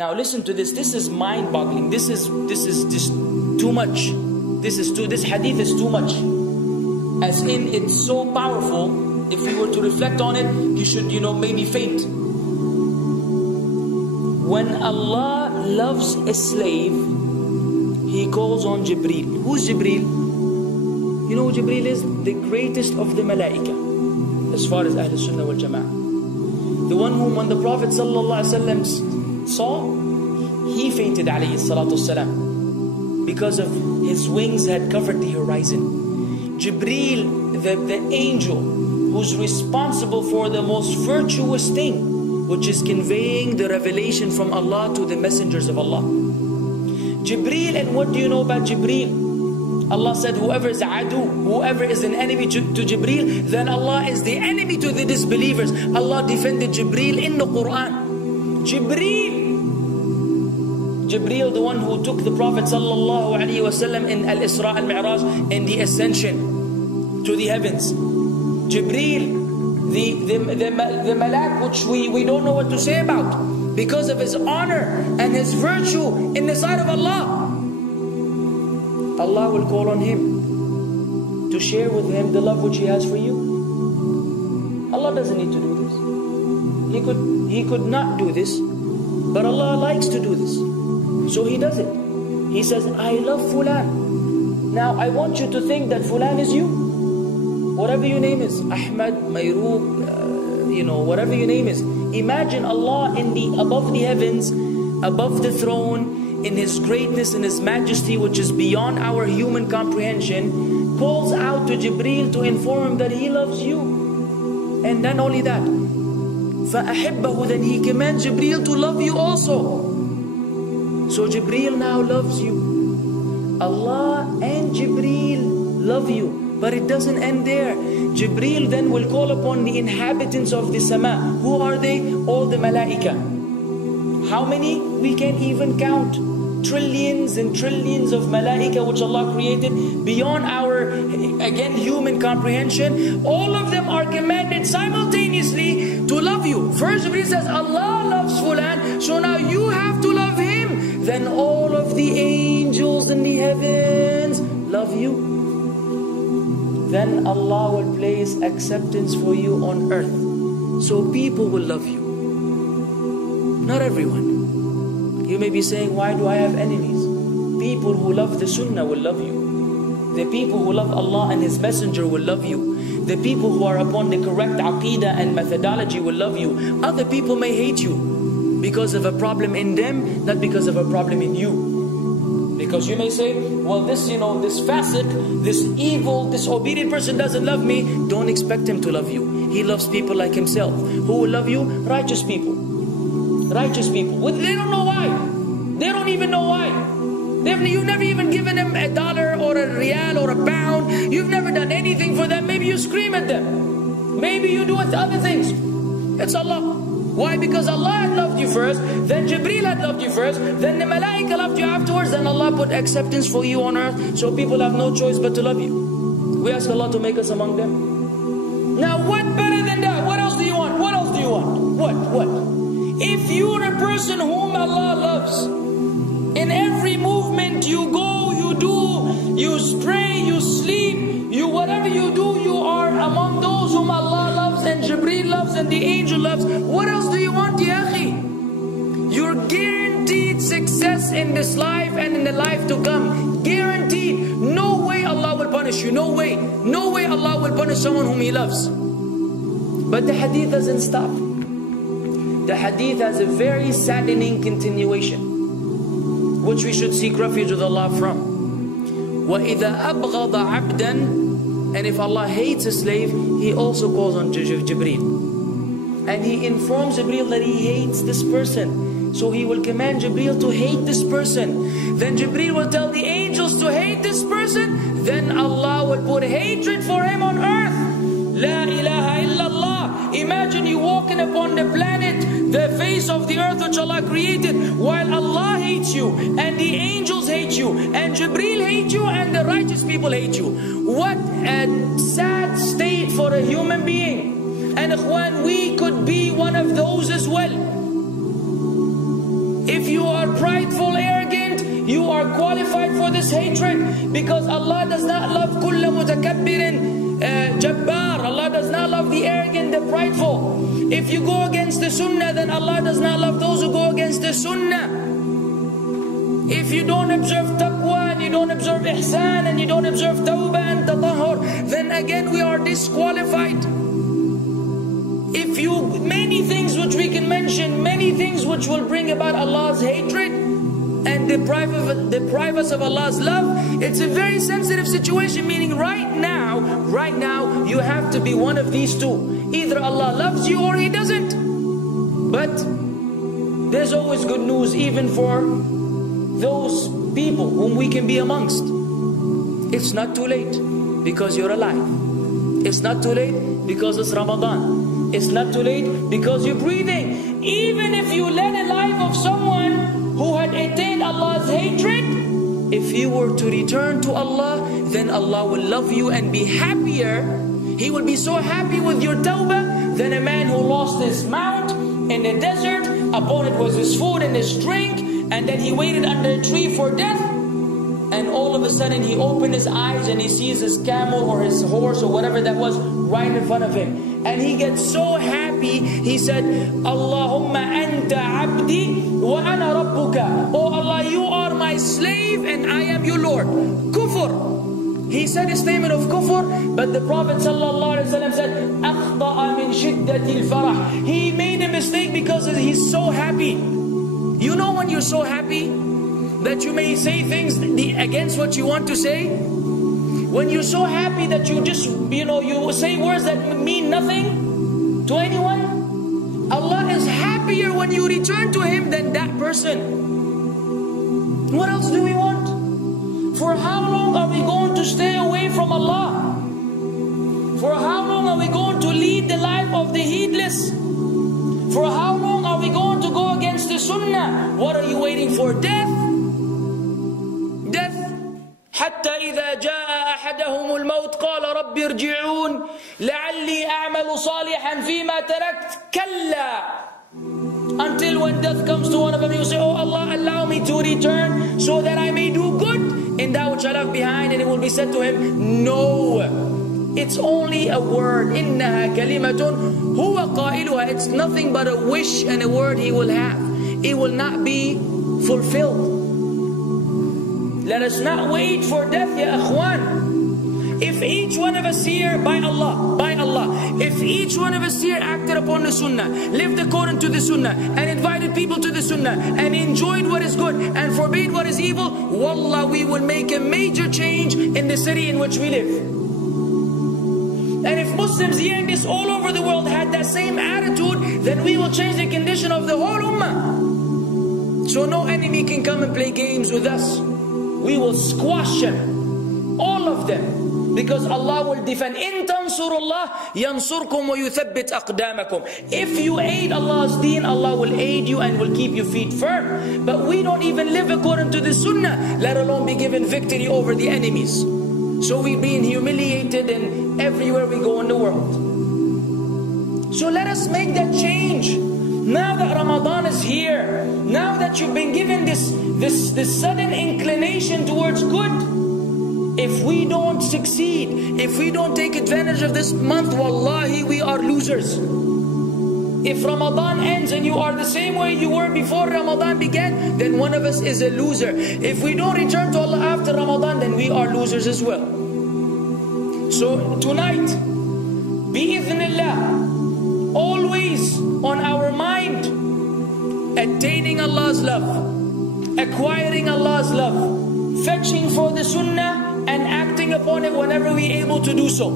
Now listen to this. This is mind-boggling. This is just too much. This hadith is too much. As in, it's so powerful. If we were to reflect on it, you should, maybe faint. When Allah loves a slave, He calls on Jibreel. Who's Jibreel? You know who Jibreel is? The greatest of the malaika, as far as Ahl Sunnah wal Jama'ah. The one whom when the Prophet ﷺ saw, he fainted alayhi salatu wasalam, because of his wings had covered the horizon. Jibreel, the angel who's responsible for the most virtuous thing, which is conveying the revelation from Allah to the messengers of Allah. Jibreel, and what do you know about Jibreel? Allah said, whoever is adu, whoever is an enemy to Jibreel, then Allah is the enemy to the disbelievers. Allah defended Jibreel in the Quran. Jibreel, the one who took the Prophet ﷺ in Al-Isra al-Mi'raj, in the ascension to the heavens. Jibreel, the malak which we don't know what to say about, because of his honor and his virtue in the sight of Allah. Allah will call on him to share with him the love which He has for you. Allah doesn't need to do this. He could not do this, but Allah likes to do this, so He does it. He says, I love Fulan. Now I want you to think that Fulan is you. Whatever your name is, Ahmad, Mayroob, whatever your name is. Imagine Allah above the heavens, above the throne, in His greatness and His majesty, which is beyond our human comprehension, calls out to Jibreel to inform him that He loves you. And then only that, فَأَحِبَّهُ, then He commands Jibreel to love you also. So Jibreel now loves you. Allah and Jibreel love you. But it doesn't end there. Jibreel then will call upon the inhabitants of the sama. Who are they? All the malaika. How many? We can't even count. Trillions and trillions of malaika which Allah created beyond our, again, human comprehension. All of them are commanded simultaneously to love you. First Jibreel says, Allah loves Fulan, so now you have to love him. Then all of the angels in the heavens love you. Then Allah will place acceptance for you on earth. So people will love you. Not everyone. You may be saying, why do I have enemies? People who love the Sunnah will love you. The people who love Allah and His Messenger will love you. The people who are upon the correct aqidah and methodology will love you. Other people may hate you because of a problem in them, not because of a problem in you. Because you may say, well, this fasiq, this evil, disobedient person doesn't love me. Don't expect him to love you. He loves people like himself. Who will love you? Righteous people. Righteous people. Well, they don't know why. They don't even know why. You've never even given them $1 or a riyal or a pound. You've never done anything for them. Maybe you scream at them. Maybe you do other things. It's Allah. Why? Because Allah had loved you first, then Jibreel had loved you first, then the malaika loved you afterwards, then Allah put acceptance for you on earth, so people have no choice but to love you. We ask Allah to make us among them. Now what better than that? What else do you want? What else do you want? What? If you're a person whom Allah loves, in every movement you go, you do, you pray, you sleep, whatever you do, you are among those whom Allah loves and Jibreel loves and the angel loves. What else do you want, ya akhi? You're guaranteed success in this life and in the life to come. Guaranteed. No way Allah will punish you. No way. No way Allah will punish someone whom He loves. But the hadith doesn't stop. The hadith has a very saddening continuation, which we should seek refuge with Allah from. وَإِذَا أَبْغَضَ عَبْدًا, and if Allah hates a slave, He also calls on Jibreel. And He informs Jibreel that He hates this person. So He will command Jibreel to hate this person. Then Jibreel will tell the angels to hate this person. Then Allah will put hatred for him on earth. La ilaha illallah. Imagine you walking upon the planet, the face of the earth which Allah created, while Allah hates you, and the angels hate you, and Jibreel hates you, and the righteous people hate you. What a sad state for a human being. And ikhwan, we could be one of those as well. If you are prideful, arrogant, you are qualified for this hatred, because Allah does not love kulla mutakabbirin jabbar. Allah does not love the arrogant, the prideful. If you go against the sunnah, then Allah does not love those who go against the sunnah. If you don't observe taqwa, and you don't observe ihsan, and you don't observe tawbah and tatahur, then again we are disqualified. If you, many things which we can mention, many things which will bring about Allah's hatred and deprive us of Allah's love. It's a very sensitive situation, meaning right now, you have to be one of these two. Either Allah loves you or He doesn't. But there's always good news, even for those people whom we can be amongst. It's not too late because you're alive. It's not too late because it's Ramadan. It's not too late because you're breathing. Even if you led a life of someone who had attained Allah's hatred, if you were to return to Allah, then Allah will love you and be happier. He will be so happy with your tawbah than a man who lost his mount in the desert. Upon it was his food and his drink, and then he waited under a tree for death, and all of a sudden he opened his eyes and he sees his camel or his horse or whatever that was right in front of him, and he gets so happy. He said, Allahumma anta abdi wa ana rabbuka. Oh Allah, you are my slave and I am your Lord. Kufr. He said a statement of kufr, but the Prophet ﷺ said, أَخْطَأَ مِنْ شِدَّةِ الْفَرَحِ. He made a mistake because he's so happy. You know when you're so happy that you may say things against what you want to say? When you're so happy that you just, you say words that mean nothing to anyone? Allah is happier when you return to Him than that person. What else do we want? For how long are we going to stay away from Allah? For how long are we going to lead the life of the heedless? For how long are we going to go against the sunnah? What are you waiting for? Death? Death. حتى إذا جاء أحدهم الموت قال رب ارجعون لعلي أعمل صالحا فيما تركت كلا. Until when death comes to one of them, you say, oh Allah, allow me to return so that I may do good in that which I left behind. And it will be said to him, no, it's only a word. إِنَّهَا كَلِمَةٌ هُوَ قَائِلُهَا. It's nothing but a wish and a word he will have. It will not be fulfilled. Let us not wait for death, ya akhwan. If each one of us here, by Allah, if each one of us here acted upon the sunnah, lived according to the sunnah, and invited people to the sunnah, and enjoyed what is good, and forbade what is evil, wallah, we will make a major change in the city in which we live. And if Muslims hearing this all over the world had that same attitude, then we will change the condition of the whole ummah. So no enemy can come and play games with us. We will squash them, all of them. Because Allah will defend. إِن تَنْصُرُ اللَّهِ يَنْصُرْكُمْ وَيُثَبِّتْ أَقْدَامَكُمْ. If you aid Allah's deen, Allah will aid you and will keep your feet firm. But we don't even live according to the sunnah, let alone be given victory over the enemies. So we're being humiliated in everywhere we go in the world. So let us make that change. Now that Ramadan is here, now that you've been given this sudden inclination towards good, if we don't succeed, if we don't take advantage of this month, wallahi, we are losers. If Ramadan ends and you are the same way you were before Ramadan began, then one of us is a loser. If we don't return to Allah after Ramadan, then we are losers as well. So tonight, bi'idhnillah, always on our mind, attaining Allah's love, acquiring Allah's love, fetching for the sunnah, and acting upon it whenever we're able to do so.